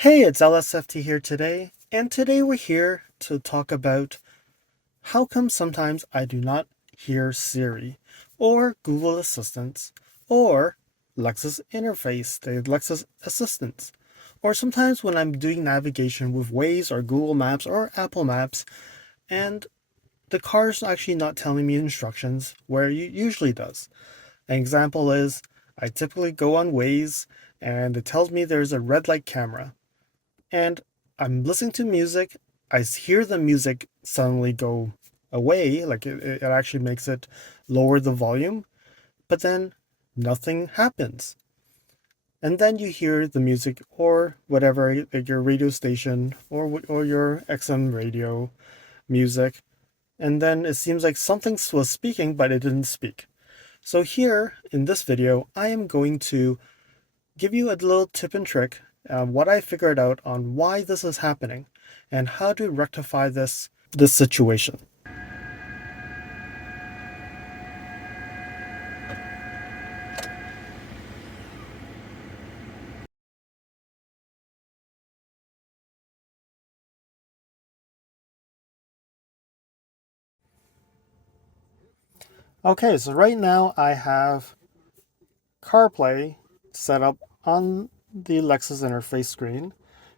Hey, it's LSFT here today, and today we're here to talk about how come sometimes I do not hear Siri, or Google Assistants, or Lexus Interface, the Lexus Assistant, or sometimes when I'm doing navigation with Waze or Google Maps or Apple Maps, and the car's actually not telling me instructions where it usually does. An example is I typically go on Waze and it tells me there's a red light camera and I'm listening to music. I hear the music suddenly go away, like it actually makes it lower the volume, but then nothing happens. And then you hear the music or whatever, like your radio station or your XM radio music, and then it seems like something was speaking, but it didn't speak. So here in this video, I am going to give you a little tip and trick, what I figured out on why this is happening and how to rectify this situation. Okay, so right now I have CarPlay set up on the Lexus interface screen,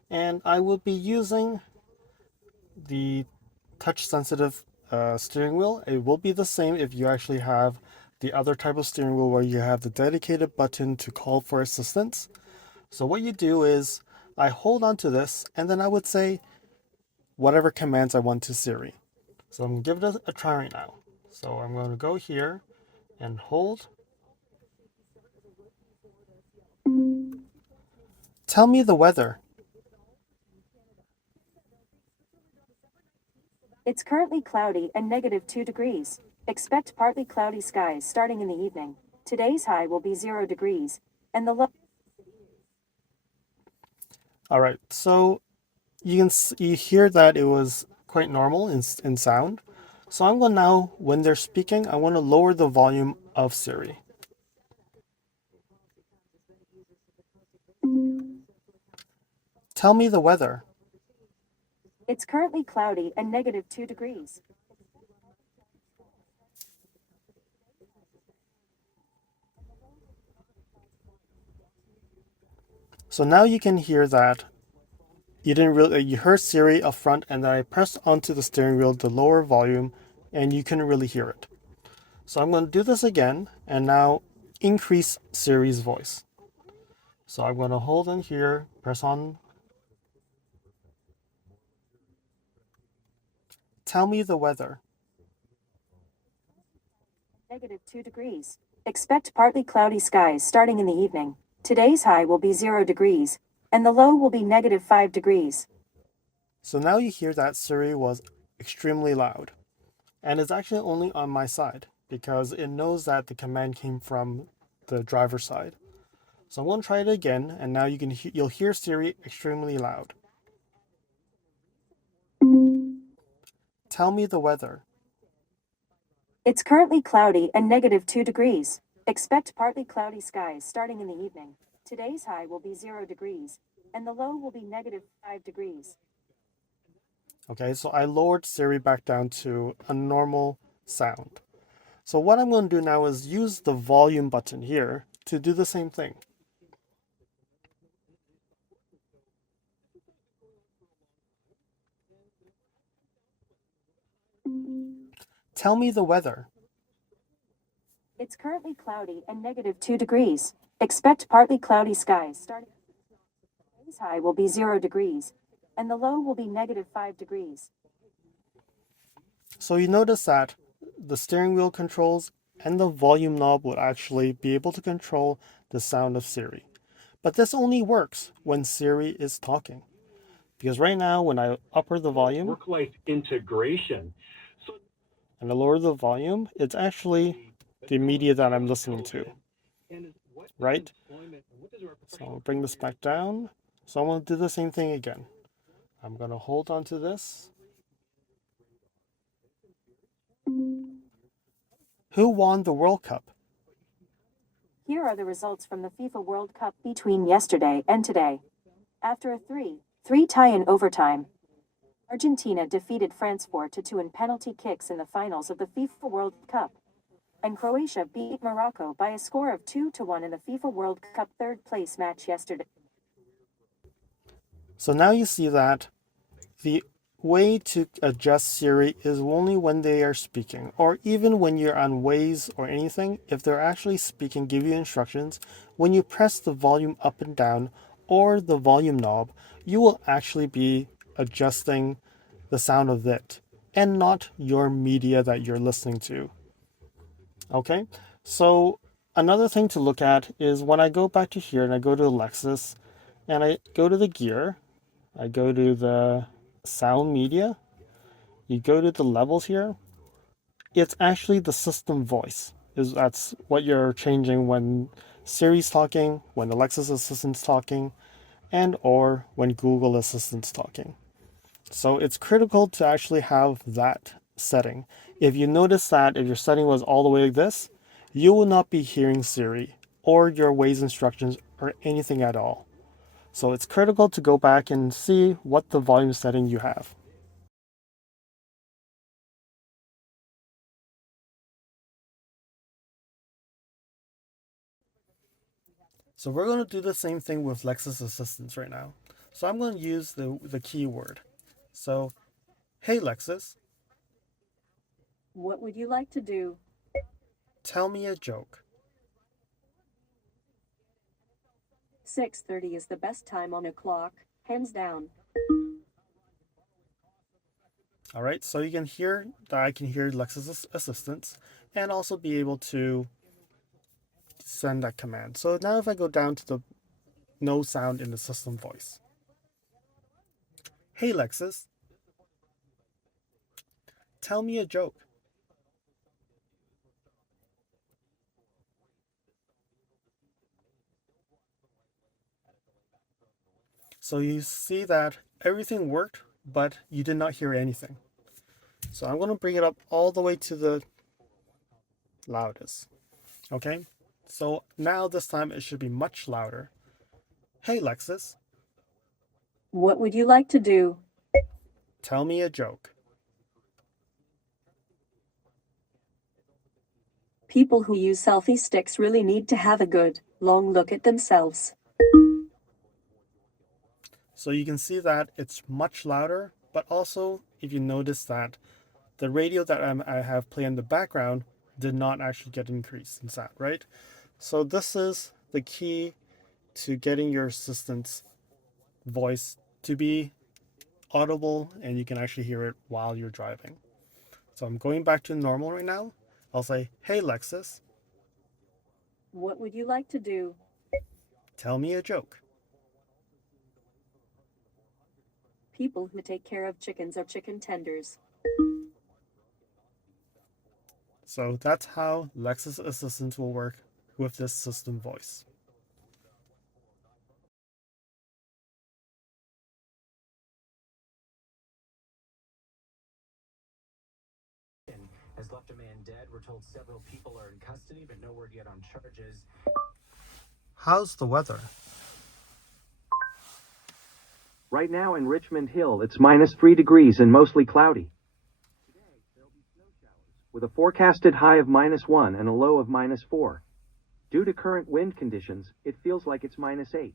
and I will be using the touch sensitive steering wheel. It will be the same if you actually have the other type of steering wheel where you have the dedicated button to call for assistance. So what you do is I hold on to this and then I would say whatever commands I want to Siri. So I'm going to give it a try right now. So I'm going to go here and hold. Tell me the weather. It's currently cloudy and -2 degrees. Expect partly cloudy skies starting in the evening. Today's high will be 0 degrees, and the low. All right, so you hear that it was quite normal in sound. So I'm going to now, when they're speaking, I want to lower the volume of Siri. Tell me the weather. It's currently cloudy and -2 degrees. So now you can hear that you heard Siri up front, and then I pressed onto the steering wheel to lower volume, and you couldn't really hear it. So I'm going to do this again, and now increase Siri's voice. So I'm going to hold in here, press on. Tell me the weather. -2 degrees. Expect partly cloudy skies starting in the evening. Today's high will be 0 degrees, and the low will be -5 degrees. So now you hear that Siri was extremely loud, and it's actually only on my side because it knows that the command came from the driver's side. So I'm going to try it again, and now you'll hear Siri extremely loud. Tell me the weather. It's currently cloudy and -2 degrees. Expect partly cloudy skies starting in the evening. Today's high will be 0 degrees, and the low will be -5 degrees. Okay, so I lowered Siri back down to a normal sound. So what I'm going to do now is use the volume button here to do the same thing. Tell me the weather. It's currently cloudy and -2 degrees. Expect partly cloudy skies starting. Today's high will be 0 degrees, and the low will be -5 degrees. So you notice that the steering wheel controls and the volume knob would actually be able to control the sound of Siri. But this only works when Siri is talking. Because right now, when I upper the volume work-life integration. and I lower the volume, it's actually the media that I'm listening to, right? So I'll bring this back down. So I'm going to do the same thing again. I'm going to hold on to this. Who won the World Cup? Here are the results from the FIFA World Cup between yesterday and today. After a 3-3 tie in overtime, Argentina defeated France 4-2 in penalty kicks in the finals of the FIFA World Cup. And Croatia beat Morocco by a score of 2-1 in the FIFA World Cup third-place match yesterday. So now you see that the way to adjust Siri is only when they are speaking, or even when you're on Waze or anything. If they're actually speaking, give you instructions, when you press the volume up and down or the volume knob, you will actually be adjusting the sound of it and not your media that you're listening to. Okay, so another thing to look at is when I go back to here and I go to Lexus and I go to the gear, I go to the sound media, you go to the levels here, it's actually the system voice. That's what you're changing when Siri's talking, when the Lexus Assistant's talking, and or when Google Assistant's talking. So it's critical to actually have that setting. If you notice that if your setting was all the way like this, you will not be hearing Siri or your Waze instructions or anything at all. So it's critical to go back and see what the volume setting you have. So we're going to do the same thing with Lexus Assistants right now. So I'm going to use the keyword. So, hey Lexus, What would you like to do? tell me a joke. 6:30 is the best time on a clock, hands down. All right, so you can hear that I can hear Lexus Assistants and also be able to send that command. So now if I go down to the no sound in the system voice. Hey Lexus, tell me a joke. So you see that everything worked, but you did not hear anything. So I'm going to bring it up all the way to the loudest. Okay? So now this time it should be much louder. Hey Lexus, What would you like to do? tell me a joke. People who use selfie sticks really need to have a good, long look at themselves. So you can see that it's much louder, but also if you notice that the radio that I have playing in the background did not actually get increased in sound, right? So this is the key to getting your assistant's voice to be audible and you can actually hear it while you're driving. So I'm going back to normal right now. I'll say, hey Lexus, What would you like to do? tell me a joke. People who take care of chickens are chicken tenders. So that's how Lexus Assistant will work with this system voice. Has left a man dead. We're told several people are in custody, but no word yet on charges. How's the weather? Right now in Richmond Hill, it's -3 degrees and mostly cloudy. Today, there'll be snow showers, with a forecasted high of -1 and a low of -4. Due to current wind conditions, it feels like it's -8.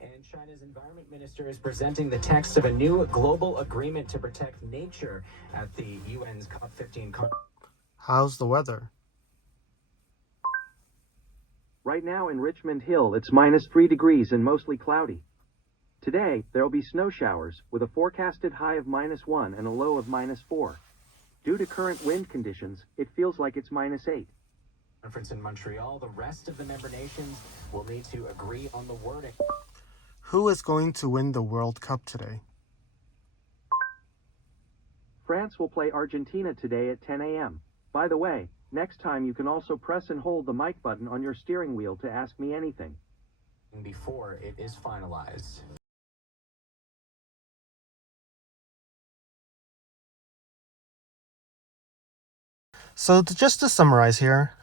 And China's environment minister is presenting the text of a new global agreement to protect nature at the UN's COP15 conference. How's the weather? Right now in Richmond Hill, it's -3 degrees and mostly cloudy. Today, there'll be snow showers, with a forecasted high of -1 and a low of -4. Due to current wind conditions, it feels like it's -8. Conference in Montreal. The rest of the member nations will need to agree on the wording. Who is going to win the World Cup today? France will play Argentina today at 10 a.m. By the way, next time you can also press and hold the mic button on your steering wheel to ask me anything. Before it is finalized. So just to summarize here,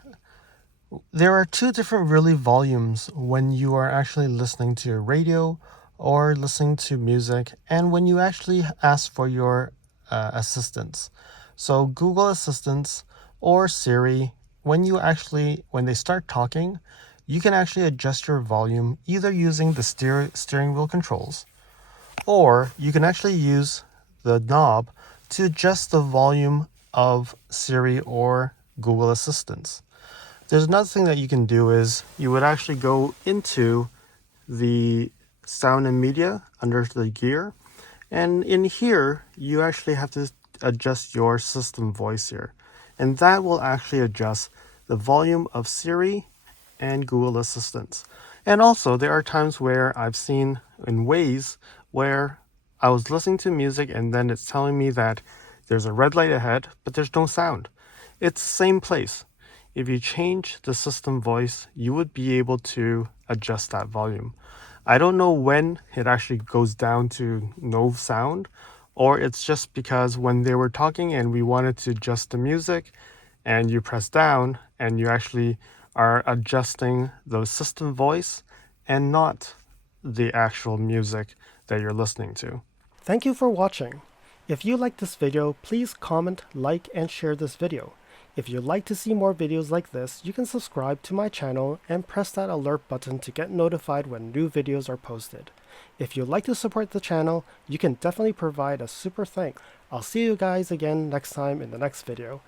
there are two different really volumes when you are actually listening to your radio or listening to music, and when you actually ask for your assistants. So Google Assistants or Siri, when they start talking, you can actually adjust your volume either using the steering wheel controls, or you can actually use the knob to adjust the volume of Siri or Google Assistants. There's another thing that you can do is you would actually go into the sound and media under the gear, and in here you actually have to adjust your system voice here, and that will actually adjust the volume of Siri and Google Assistant. And also there are times where I've seen in Waze where I was listening to music and then it's telling me that there's a red light ahead but there's no sound. It's the same place. If you change the system voice, you would be able to adjust that volume. I don't know when it actually goes down to no sound, or it's just because when they were talking and we wanted to adjust the music and you press down and you actually are adjusting the system voice and not the actual music that you're listening to. Thank you for watching. If you liked this video, please comment, like, and share this video. If you'd like to see more videos like this, you can subscribe to my channel and press that alert button to get notified when new videos are posted. If you'd like to support the channel, you can definitely provide a super thanks. I'll see you guys again next time in the next video.